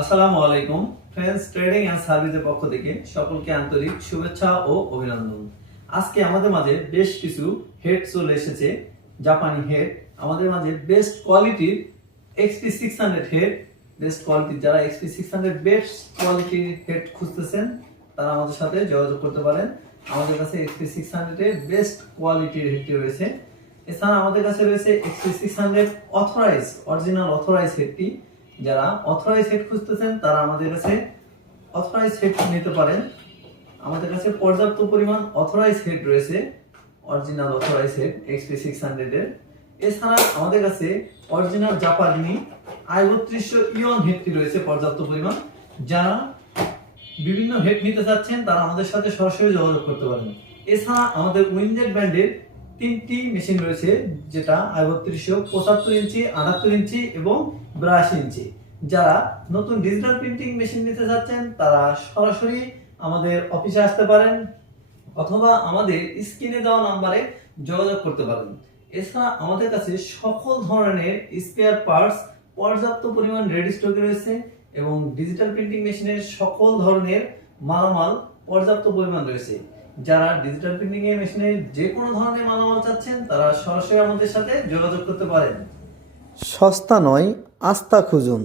আসসালামু আলাইকুম friends, trading and সার্ভিসের পক্ষ থেকে সকলকে আন্তরিক শুভেচ্ছা ও অভিনন্দন। আজকে আমাদের মাঝে বেশ কিছু হেড চলে এসেছে, জাপানি হেড। আমাদের মাঝে বেস্ট কোয়ালিটির XP600 হেড, বেস্ট কোয়ালিটির যারা XP600 বেস্ট কোয়ালিটির হেড খুঁজতেছেন তারা আমাদের সাথে যোগাযোগ করতে পারেন। আমাদের কাছে XP600 এর বেস্ট কোয়ালিটির হেডটি রয়েছে। এছাড়া আমাদের কাছে রয়েছে XP600 অরিজিনাল অথরাইজ হেডটি। যারা অথরাইজ হেড খুঁজতেছেন তারা আমাদের কাছে অথরাইজ হেড নিতে পারেন। আমাদের কাছে পর্যাপ্ত পরিমাণ অথরাইজ হেড রয়েছে, অরিজিনাল অথরাইজ হেড XP600 এর। এছাড়া আমাদের কাছে অরিজিনাল জাপানি i3200 ইয়ন হেডটি রয়েছে পর্যাপ্ত পরিমাণ। যারা বিভিন্ন হেড নিতে চাচ্ছেন তারা আমাদের সাথে সরাসরি যোগাযোগ করতে পারেন। এছাড়া আমাদের উইনজেট ব্র্যান্ডের 3টি মেশিন রয়েছে, যেটা i3200 75 ইঞ্চি, 78 ইঞ্চি এবং 82 ইঞ্চি। যারা নতুন ডিজিটাল প্রিন্টিং মেশিন নিতে চাচ্ছেন তারা সরাসরি আমাদের অফিসে আসতে পারেন অথবা আমাদের স্ক্রিনে দেওয়া নাম্বারে যোগাযোগ করতে পারেন। এছাড়া আমাদের কাছে সকল ধরনের স্পেয়ার পার্টস পর্যাপ্ত পরিমাণ রেডি স্টকে রয়েছে এবং ডিজিটাল প্রিন্টিং মেশিনের সকল ধরনের মালামাল পর্যাপ্ত পরিমাণ রয়েছে। যারা ডিজিটাল প্রিন্টিং এর মেশিনের যে কোনো ধরনের মালামাল চাচ্ছেন তারা সরাসরি আমাদের সাথে যোগাযোগ করতে পারেন। সস্তা নয়, আস্থা খুঁজুন।